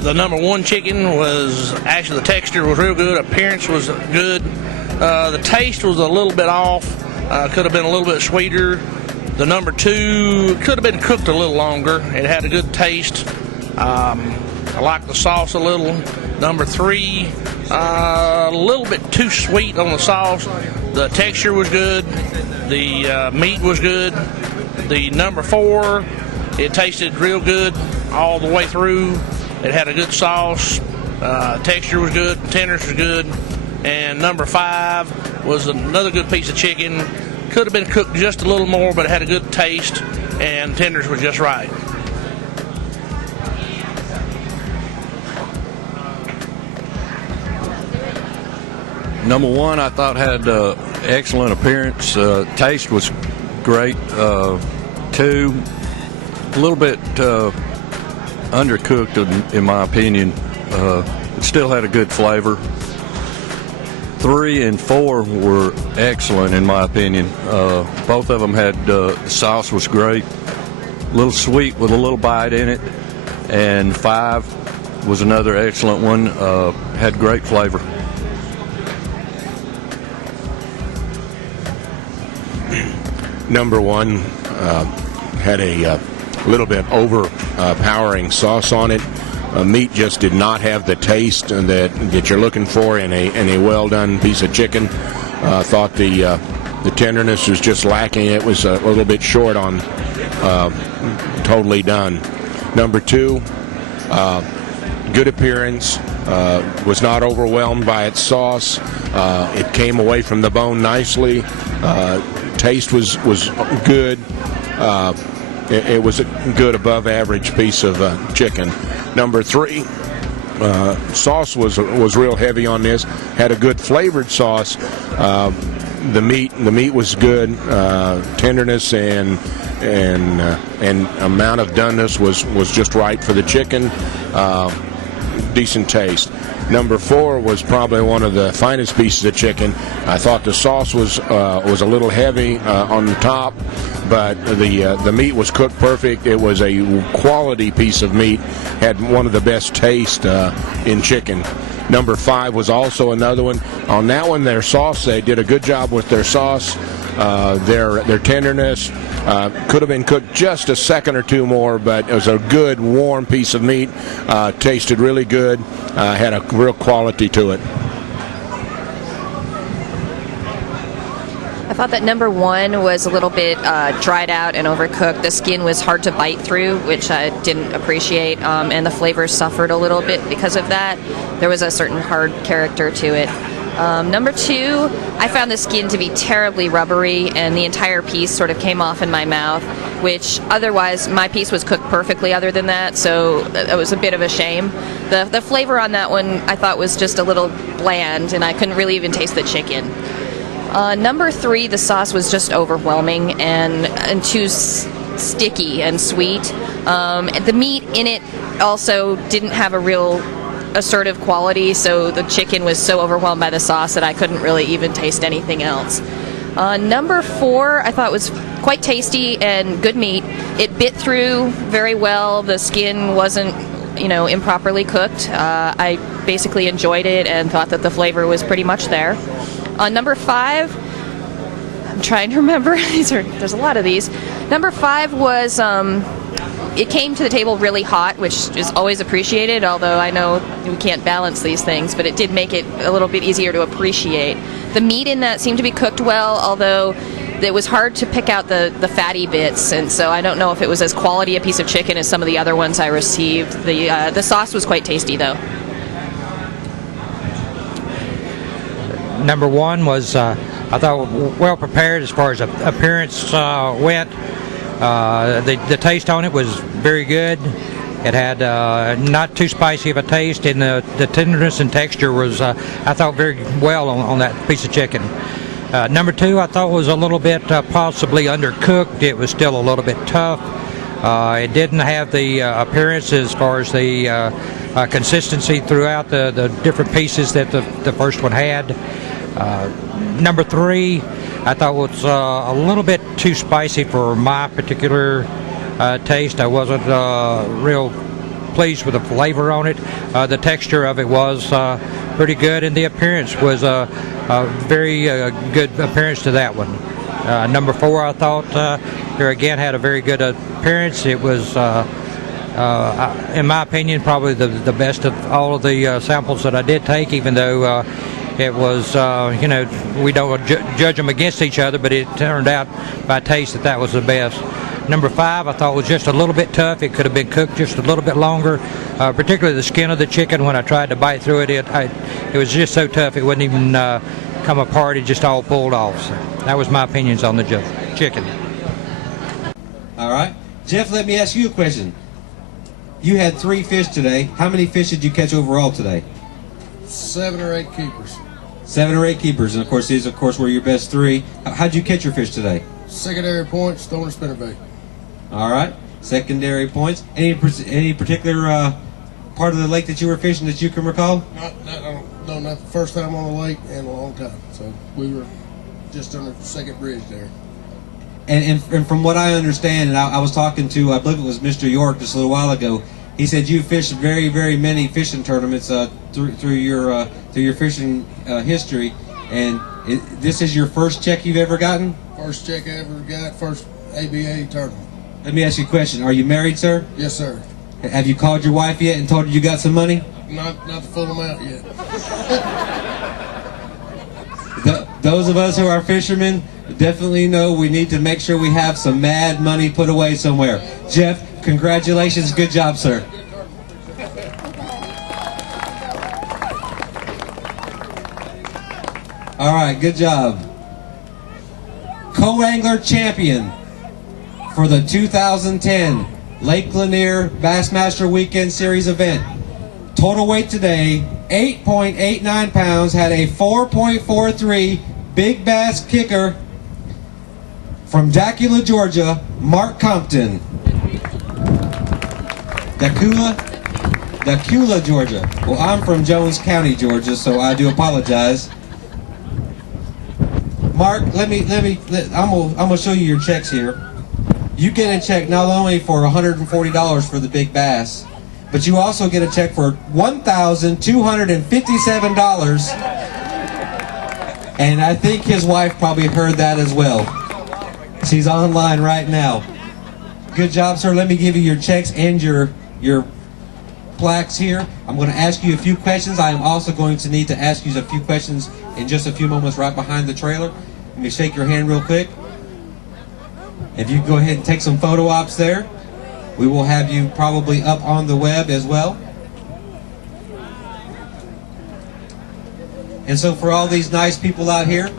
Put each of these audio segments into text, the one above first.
The number one chicken was actually, the texture was real good, appearance was good. The taste was a little bit off, could have been a little bit sweeter. The number two could have been cooked a little longer. It had a good taste. I like the sauce a little. Number three, a little bit too sweet on the sauce. The texture was good. The meat was good. The number four, it tasted real good all the way through. It had a good sauce. Texture was good. Tenderness was good. And number five was another good piece of chicken. Could have been cooked just a little more, but it had a good taste, and tenderness was just right. Number one, I thought had excellent appearance. Taste was great. Two, a little bit undercooked in my opinion. It still had a good flavor. 3 and 4 were excellent in my opinion. Both of them had, the sauce was great, a little sweet with a little bite in it. And 5 was another excellent one, had great flavor. Number one had a little bit overpowering sauce on it. Meat just did not have the taste that you're looking for in a well done piece of chicken. Thought the tenderness was just lacking. It was a little bit short on totally done. Number two, good appearance. Was not overwhelmed by its sauce. It came away from the bone nicely. Taste was good. It was a good above average piece of chicken. Number three, sauce was real heavy on this. Had a good flavored sauce. The meat was good. Tenderness and amount of doneness was just right for the chicken. Decent taste. Number 4 was probably one of the finest pieces of chicken. I thought the sauce was a little heavy on the top, but the meat was cooked perfect. It was a quality piece of meat. Had one of the best taste in chicken. Number 5 was also another one. On that one, their sauce, they did a good job with their sauce. Their tenderness could have been cooked just a second or two more, but it was a good warm piece of meat. Tasted really good. Had a real quality to it. I thought that number 1 was a little bit dried out and overcooked. The skin was hard to bite through, which I didn't appreciate, and the flavor suffered a little bit because of that. There was a certain hard character to it. Number 2, I found the skin to be terribly rubbery, and the entire piece sort of came off in my mouth, which otherwise my piece was cooked perfectly other than that, so it was a bit of a shame. The flavor on that one I thought was just a little bland, and I couldn't really even taste the chicken. Number 3, the sauce was just overwhelming and too sticky and sweet. The meat in it also didn't have a real assertive quality, so the chicken was so overwhelmed by the sauce that I couldn't really even taste anything else. Number 4, I thought was quite tasty and good meat. It bit through very well. The skin wasn't, improperly cooked. I basically enjoyed it and thought that the flavor was pretty much there. Number 5, I'm trying to remember. There's a lot of these. Number 5 was it came to the table really hot, which is always appreciated, although I know we can't balance these things, but it did make it a little bit easier to appreciate. The meat in that seemed to be cooked well, although it was hard to pick out the fatty bits, and so I don't know if it was as quality a piece of chicken as some of the other ones I received. The sauce was quite tasty, though. Number 1 was, I thought, well prepared as far as appearance went. The taste on it was very good. It had not too spicy of a taste, and the tenderness and texture was, I thought, very well on that piece of chicken. Number 2, I thought was a little bit possibly undercooked. It was still a little bit tough. It didn't have the appearance as far as the consistency throughout the different pieces that the first one had. Number 3, I thought was a little bit too spicy for my particular taste. I wasn't real pleased with the flavor on it. The texture of it was pretty good, and the appearance was a very good appearance to that one. Number 4, I thought, here again had a very good appearance. It was, in my opinion, probably the best of all of the samples that I did take, even though it was, we don't judge them against each other, but it turned out by taste that was the best. Number 5, I thought was just a little bit tough. It could have been cooked just a little bit longer, particularly the skin of the chicken. When I tried to bite through it, it was just so tough it wouldn't even come apart. It just all pulled off. So that was my opinions on the chicken. All right. Jeff, let me ask you a question. You had 3 fish today. How many fish did you catch overall today? 7 or 8 keepers. 7 or 8 keepers, and of course these, were your best 3. How'd you catch your fish today? Secondary points, throwing a spinnerbait. All right, secondary points. Any particular part of the lake that you were fishing that you can recall? Not the first time on the lake in a long time. So we were just on the second bridge there. And from what I understand, and I was talking to, I believe it was Mr. York just a little while ago. He said you fished very, very many fishing tournaments through your fishing history, and this is your first check you've ever gotten? First check I ever got, first ABA tournament. Let me ask you a question. Are you married, sir? Yes, sir. Have you called your wife yet and told her you got some money? Not the full amount yet. Those of us who are fishermen definitely know we need to make sure we have some mad money put away somewhere. Jeff, congratulations. Good job, sir. All right, good job. Co-angler champion for the 2010 Lake Lanier Bassmaster Weekend Series event. Total weight today, 8.89 pounds, had a 4.43 big bass kicker from Dacula, Georgia, Mark Compton. Dacula, Georgia. Well, I'm from Jones County, Georgia, so I do apologize. Mark, I'm gonna show you your checks here. You get a check not only for $140 for the big bass, but you also get a check for $1,257. And I think his wife probably heard that as well. She's online right now. Good job, sir. Let me give you your checks and your plaques here. I'm going to ask you a few questions. I am also going to need to ask you a few questions in just a few moments right behind the trailer. Let me shake your hand real quick. If you go ahead and take some photo ops there, we will have you probably up on the web as well. And so for all these nice people out here,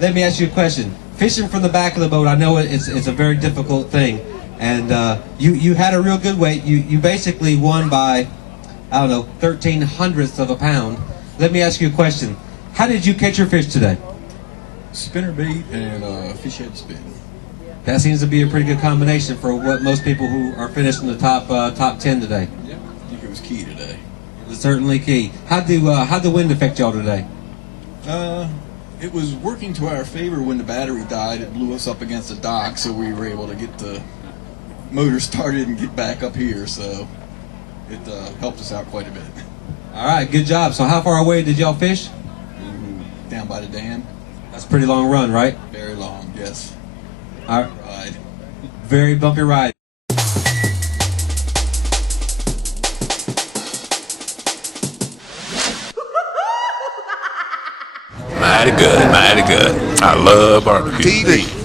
let me ask you a question. Fishing from the back of the boat, I know it's a very difficult thing. And you had a real good weight. You basically won by, I don't know, 1/1300th of a pound. Let me ask you a question. How did you catch your fish today? Spinnerbait and fish head spin. That seems to be a pretty good combination for what most people who are finished in the top 10 today. Yeah, I think it was key today. It was certainly key. How'd the wind affect y'all today? It was working to our favor when the battery died. It blew us up against the dock, so we were able to get the motor started and get back up here. So it helped us out quite a bit. All right, good job. So how far away did y'all fish? Down by the dam. That's a pretty long run, right? Very long, yes. All right. Ride. Very bumpy ride. Mighty good, mighty good. I love barbecue. TV.